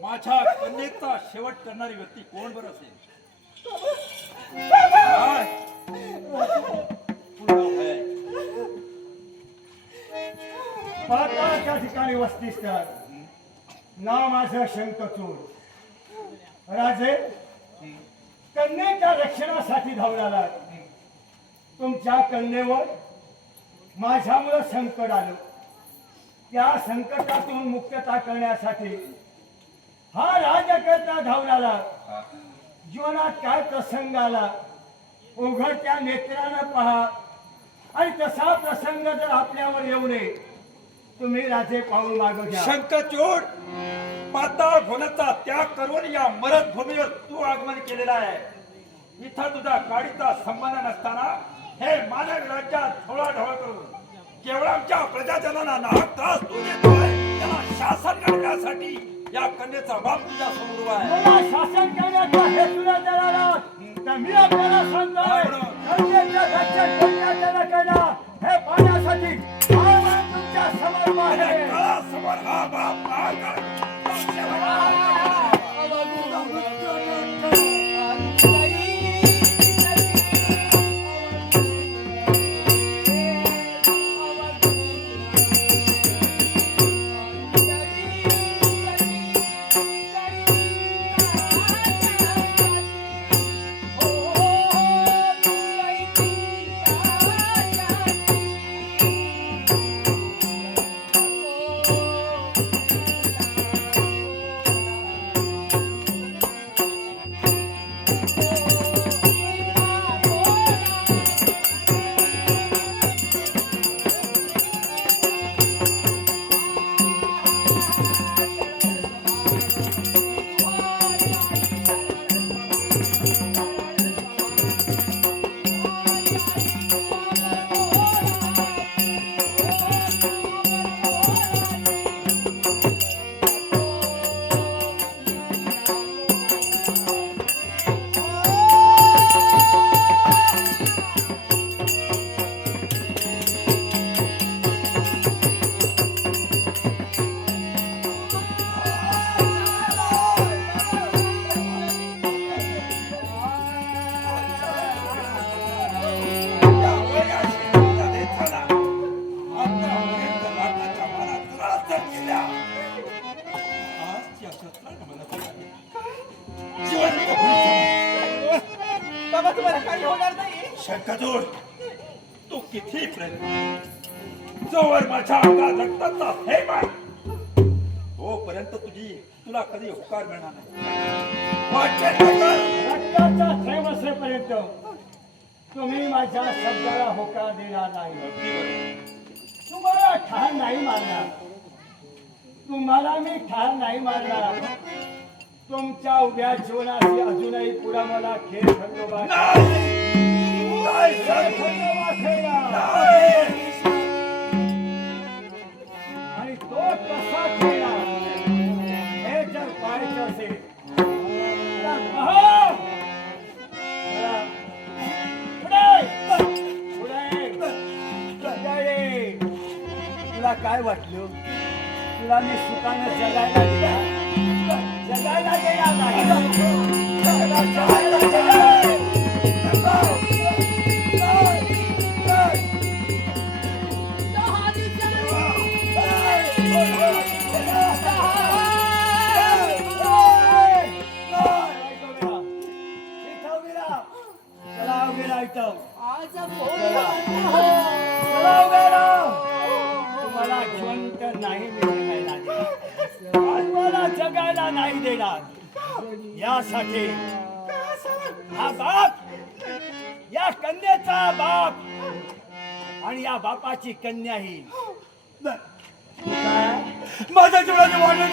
माझ्या कन्येचा शेवट करणारी व्यक्ती कोण बरं असेल? काय? ठिकाणी वस्तीस त्या नाव माझं शंकचूर राजे कन्येच्या रक्षणासाठी धावणारा तुमच्या कन्येवर माझ्यामुळं संकट आलं. त्या संकटातून मुक्तता करण्यासाठी हा राजकर्ता धावणारा जीवनात काय प्रसंग आला उघडत्या नेत्रानं पहा. आणि तसा प्रसंग जर आपल्यावर येऊ नये तुम्ही राजे पाऊल मागं घ्या. शंखचूड पाताळ भोनाचा त्याग करून या मरत भूमीवर तू आगमन केलेला आहे. इथं तुझा गाडीचा संबंध नसताना हे मानव राज्यात ढवळाढवळ करून केवळ आमच्या प्रजाजनांना नाहक त्रास तू देतोय त्याला शासन करण्यासाठी या कन्येचा बाप तुझ्या समोर आहे. मला शासन करण्याचा हेतूला देणारा. तर मी आपल्याला सांगतोय हे पाहण्यासाठी या नाही शंखजोड तू किती प्रयत्न जोवर माझ्या अंगात रक्ताचा थेंब आहे तोपर्यंत तुझी तुला कधी होकार मिळणार नाही. रक्ताचा थेंब असेपर्यंत तुम्ही माझ्या शब्दाला होकार देणार नाही. तुम्हाला ठार नाही मारणार. तुम्हाला मी ठार नाही मारणार. तुमच्या उभ्या जीवनाशी अजूनही पुरा मला खेळ खंडोबा आणि तो कसा खेळला हे जर पाहायचं असेल तुला काय वाटलं? तुला मी सुखानं जगायला दिला? जगायला गेला नाही. तुम्हाला जिवंत नाही मिळणार मला जगायला नाही देणार. यासाठी हा बाप या कन्याचा बाप आणि या बापाची कन्या ही माझ्या जीवनाचे वाढले